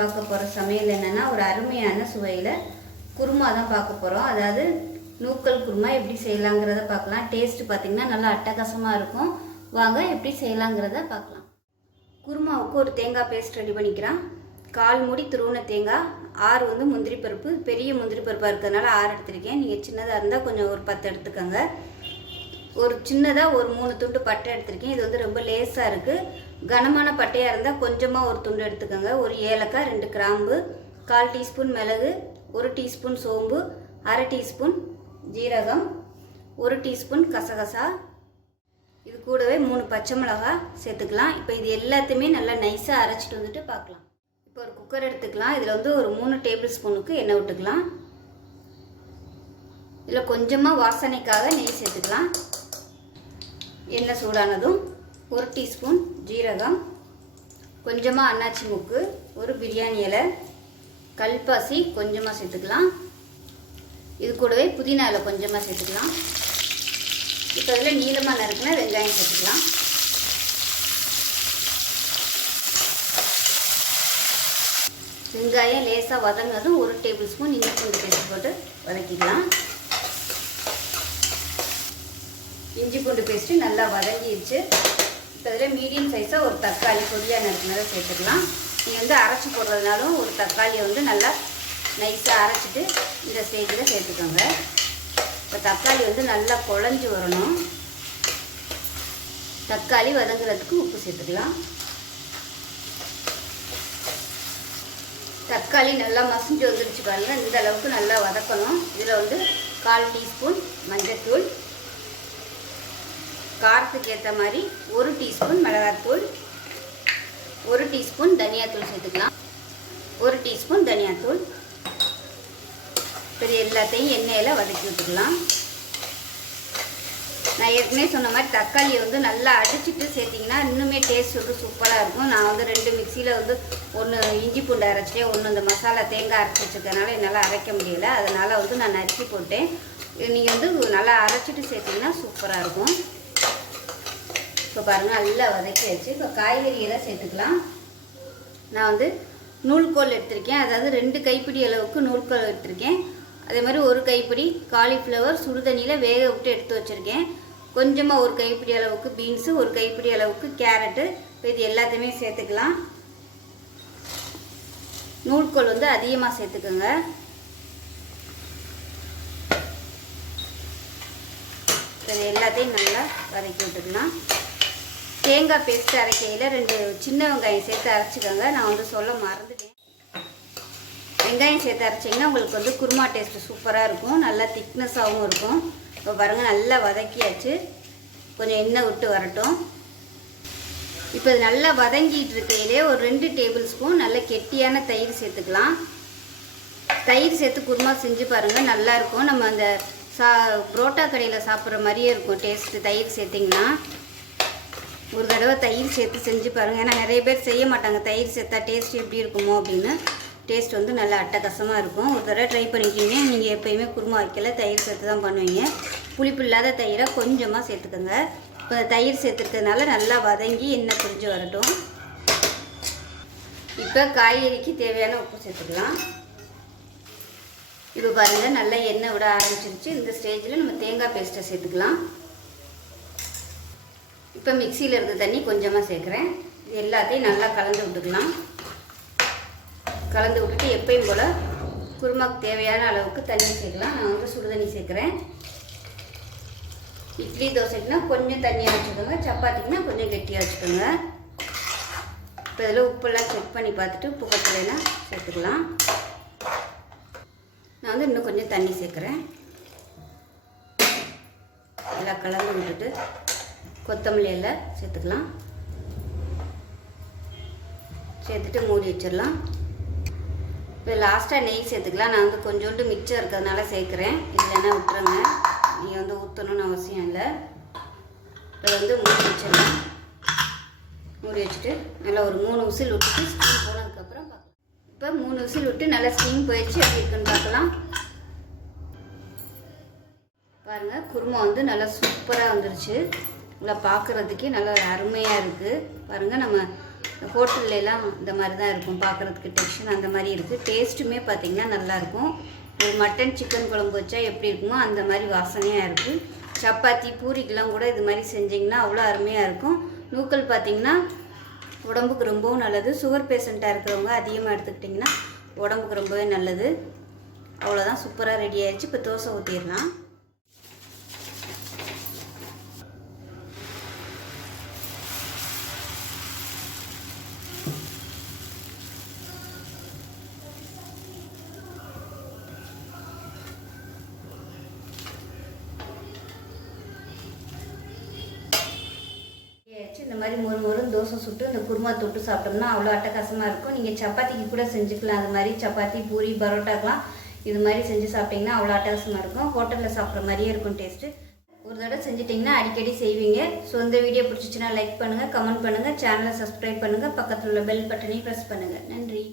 பார்க்க போகிற சமையல் என்னென்னா ஒரு அருமையான சுவையில் குருமா தான் பார்க்க போகிறோம். அதாவது நூக்கல் குருமா எப்படி செய்யலாங்கிறத பார்க்கலாம். டேஸ்ட்டு பார்த்திங்கன்னா நல்லா அட்டகாசமாக இருக்கும். வாங்க எப்படி செய்யலாங்கிறத பார்க்கலாம். குருமாவுக்கு ஒரு தேங்காய் பேஸ்ட் ரெடி பண்ணிக்கிறேன். 1/4 மூடி துருவின தேங்காய், 6 முந்திரி பருப்பு, பெரிய முந்திரி பருப்பாக இருக்கிறதுனால 6 எடுத்திருக்கேன். நீங்கள் சின்னதாக இருந்தால் கொஞ்சம் ஒரு 10 எடுத்துக்கோங்க. ஒரு சின்னதாக ஒரு 3 துண்டு பட்டை எடுத்திருக்கேன். இது ரொம்ப லேசாக இருக்குது. கனமான பட்டையாக இருந்தால் கொஞ்சமாக ஒரு துண்டு எடுத்துக்கோங்க. ஒரு ஏலக்காய், 2 கிராம்பு, 1/4 டீஸ்பூன் மிளகு, 1 டீஸ்பூன் சோம்பு, 1/2 டீஸ்பூன் ஜீரகம், 1 டீஸ்பூன் கசகசா, இது கூடவே 3 பச்சை மிளகாய் சேர்த்துக்கலாம். இப்போ இது எல்லாத்தையுமே நல்லா நைஸாக அரைச்சிட்டு வந்துட்டு பார்க்கலாம். இப்போ ஒரு குக்கர் எடுத்துக்கலாம். இதில் ஒரு 3 டேபிள் ஸ்பூனுக்கு எண்ணெய் விட்டுக்கலாம். இதில் கொஞ்சமாக வாசனைக்காக நெய் சேர்த்துக்கலாம். எண்ணெய் சூடானதும் 1 டீஸ்பூன் ஜீரகம், கொஞ்சமாக அன்னாச்சி மூக்கு, ஒரு பிரியாணி இலை, கல்பாசி கொஞ்சமாக சேர்த்துக்கலாம். இது கூடவே புதினா இலை கொஞ்சமாக சேர்த்துக்கலாம். இப்போ இதில் நீளமாக நறுக்குனா வெங்காயம் சேர்த்துக்கலாம். வெங்காயம் லேசாக வதங்கிறதும் 1 டேபிள் ஸ்பூன் இஞ்சி பூண்டு பேஸ்ட் போட்டு வதக்கிக்கலாம். இஞ்சி பூண்டு பேஸ்ட்டு நல்லா வதங்கிடுச்சு. இப்போ இதில் மீடியம் சைஸாக ஒரு தக்காளி பொடியாக நறுக்குனதை சேர்த்துக்கலாம். நீங்கள் அரைச்சி போடுறதுனாலும் ஒரு தக்காளியை நல்லா நைஸாக அரைச்சிட்டு இந்த ஸ்டேஜில் சேர்த்துக்கோங்க. இப்போ தக்காளி நல்லா குழஞ்சி வரணும். தக்காளி வதங்குறதுக்கு உப்பு சேர்த்துக்கலாம். தக்காளி நல்லா மசிஞ்சு வந்துருச்சு பாருங்கள். இந்த அளவுக்கு நல்லா வதக்கணும். இதில் 1/4 டீஸ்பூன் மஞ்சள்தூள், காரத்துக்கு ஏற்ற மாதிரி 1 டீஸ்பூன் மிளகாத்தூள், 1 டீஸ்பூன் தனியாத்தூள் சேர்த்துக்கலாம். 1 டீஸ்பூன் தனியாத்தூள். இது எல்லாத்தையும் எண்ணெயில் வதக்கி விட்டுக்கலாம். நான் ஏற்கனவே சொன்ன மாதிரி தக்காளியை நல்லா அடிச்சுட்டு சேர்த்திங்கன்னா இன்னுமே டேஸ்ட் சூப்பராக இருக்கும். நான் 2 மிக்சியில் 1 இஞ்சி பூண்டு அரைச்சிட்டேன், 1 இந்த மசாலா தேங்காய் அரைச்சி வச்சுருக்கனால என்னால் அரைக்க முடியலை. அதனால் நான் நறுக்கி போட்டேன். நீங்கள் நல்லா அரைச்சிட்டு சேர்த்திங்கன்னா சூப்பராக இருக்கும். இப்போ பாருங்கள் நல்லா வதக்கி வச்சு இப்போ காய்கறியெல்லாம் சேர்த்துக்கலாம். நான் நூல்கோல் எடுத்திருக்கேன். அதாவது 2 கைப்பிடி அளவுக்கு நூல்கோல் எடுத்திருக்கேன். அதே மாதிரி 1 கைப்பிடி காலிஃப்ளவர் சுடுதண்ணியில் வேக விட்டு எடுத்து வச்சுருக்கேன். கொஞ்சமாக 1 கைப்பிடி அளவுக்கு பீன்ஸு, 1 கைப்பிடி அளவுக்கு கேரட்டு. இப்போ இது எல்லாத்தையுமே சேர்த்துக்கலாம். நூல்கோல் அதிகமாக சேர்த்துக்கோங்க. இது எல்லாத்தையும் நல்லா வதக்கி விட்டுக்கலாம். தேங்காய் பேஸ்ட்டு அரைக்கையில் 2 சின்ன வெங்காயம் சேர்த்து அரைச்சிக்கோங்க. நான் சொல்ல மறந்துட்டேன். வெங்காயம் சேர்த்து அரைச்சிங்கன்னா உங்களுக்கு குருமா டேஸ்ட்டு சூப்பராக இருக்கும். நல்லா திக்னஸாகவும் இருக்கும். இப்போ பாருங்கள் நல்லா வதக்கியாச்சு. கொஞ்சம் எண்ணெய் விட்டு வரட்டும். இப்போ இது நல்லா வதங்கிட்டு இருக்கையிலே ஒரு 2 டேபிள் ஸ்பூன் நல்ல கெட்டியான தயிர் சேர்த்துக்கலாம். தயிர் சேர்த்து குருமா செஞ்சு பாருங்கள், நல்லாயிருக்கும். நம்ம அந்த புரோட்டா கடையில் சாப்பிட்ற மாதிரியே இருக்கும் டேஸ்ட்டு. தயிர் சேர்த்திங்கன்னா ஒரு தடவை தயிர் சேர்த்து செஞ்சு பாருங்கள். ஏன்னா நிறைய பேர் செய்ய மாட்டாங்க தயிர் சேர்த்தா டேஸ்ட் எப்படி இருக்குமோ அப்படின்னு. டேஸ்ட் நல்லா அட்டகாசமாக இருக்கும். ஒரு தடவை ட்ரை பண்ணிக்கிங்க. நீங்கள் எப்போயுமே குருமா வைக்கல தயிர் சேர்த்து தான் பண்ணுவீங்க. புளிப்பு இல்லாத தயிரை கொஞ்சமாக சேர்த்துக்கோங்க. இப்போ தயிர் சேர்த்துருக்கிறதுனால நல்லா வதங்கி எண்ணெய் பிரிஞ்சு வரட்டும். இப்போ காய்கறிக்கு தேவையான உப்பு சேர்த்துக்கலாம். இப்போ பாருங்கள் நல்லா எண்ணெய் விட ஆரம்பிச்சிருச்சு. இந்த ஸ்டேஜில் நம்ம தேங்காய் பேஸ்ட்டை சேர்த்துக்கலாம். இப்போ மிக்சியில் இருக்க தண்ணி கொஞ்சமாக சேர்க்குறேன். இது எல்லாத்தையும் நல்லா கலந்து விட்டுக்கலாம். கலந்து விட்டுட்டு எப்பயும் போல் குருமாக்கு தேவையான அளவுக்கு தண்ணி சேர்க்கலாம். நான் சுடுதண்ணி சேர்க்குறேன். இட்லி தோசைக்குனா கொஞ்சம் தண்ணியாக வச்சுக்கோங்க, சப்பாத்திக்குனா கொஞ்சம் கெட்டியாக வச்சுக்கோங்க. இப்போ இதில் உப்பெல்லாம் செக் பண்ணி பார்த்துட்டு உப்பு பத்தலைன்னா சேர்த்துக்கலாம். நான் இன்னும் கொஞ்சம் தண்ணி சேர்க்குறேன். எல்லாம் கலந்து விட்டுட்டு கொத்தமல்லி எல்லாம் சேர்த்துக்கலாம். சேர்த்துட்டு மூடி வச்சிடலாம். இப்போ லாஸ்ட்டாக நெய் சேர்த்துக்கலாம். நான் கொஞ்சோண்டு மிச்சம் இருக்கிறதுனால சேர்க்குறேன். இல்லைன்னா விட்டுருங்க, நீங்கள் ஊற்றணும்னு அவசியம் இல்லை. இப்போ மூடி வச்சிடலாம். மூடி வச்சுட்டு நல்லா ஒரு 3 விசில் விட்டுட்டு ஸ்டீம் போனதுக்கப்புறம் பார்க்கலாம். இப்போ 3 விசில் விட்டு நல்லா ஸ்டீம் போயிடுச்சு. எப்படி இருக்குன்னு பார்க்கலாம். பாருங்கள் குருமா நல்லா சூப்பராக வந்துருச்சு. நல்லா பார்க்குறதுக்கே நல்லா அருமையாக இருக்குது. பாருங்கள் நம்ம ஹோட்டல்லாம் இந்த மாதிரி தான் இருக்கும் பார்க்குறதுக்கு டெக்ஸ்சர் அந்த மாதிரி இருக்குது. டேஸ்ட்டுமே பார்த்திங்கன்னா நல்லாயிருக்கும். ஒரு மட்டன் சிக்கன் குழம்பு வச்சா எப்படி இருக்குமோ அந்த மாதிரி வாசனையாக இருக்குது. சப்பாத்தி பூரிக்கெலாம் கூட இது மாதிரி செஞ்சிங்கன்னா அவ்வளோ அருமையாக இருக்கும். நூக்கல் பார்த்திங்கன்னா உடம்புக்கு ரொம்பவும் நல்லது. சுகர் பேஷண்ட்டாக இருக்கிறவங்க அதிகமாக எடுத்துக்கிட்டிங்கன்னா உடம்புக்கு ரொம்பவே நல்லது. அவ்வளோதான், சூப்பராக ரெடி ஆயிடுச்சு. இப்போ தோசை ஊற்றிடலாம். இந்த மாதிரி மொறு தோசை சுட்டு இந்த குருமா தொட்டு சாப்பிட்டோம்னா அவ்வளோ அட்டகாசமாக இருக்கும். நீங்கள் சப்பாத்திக்கு கூட செஞ்சுக்கலாம். அது மாதிரி சப்பாத்தி பூரி பரோட்டாக்கெலாம் இது மாதிரி செஞ்சு சாப்பிட்டிங்கன்னா அவ்வளோ அட்டகாசமாக இருக்கும். ஹோட்டலில் சாப்பிட்ற மாதிரியே இருக்கும் டேஸ்ட்டு. ஒரு தடவை செஞ்சிட்டிங்கன்னா அடிக்கடி செய்வீங்க. ஸோ இந்த வீடியோ பிடிச்சிச்சின்னா லைக் பண்ணுங்கள், கமெண்ட் பண்ணுங்கள், சேனலை சப்ஸ்கிரைப் பண்ணுங்கள், பக்கத்தில் உள்ள பெல் பட்டனையும் ப்ரெஸ் பண்ணுங்கள். நன்றி.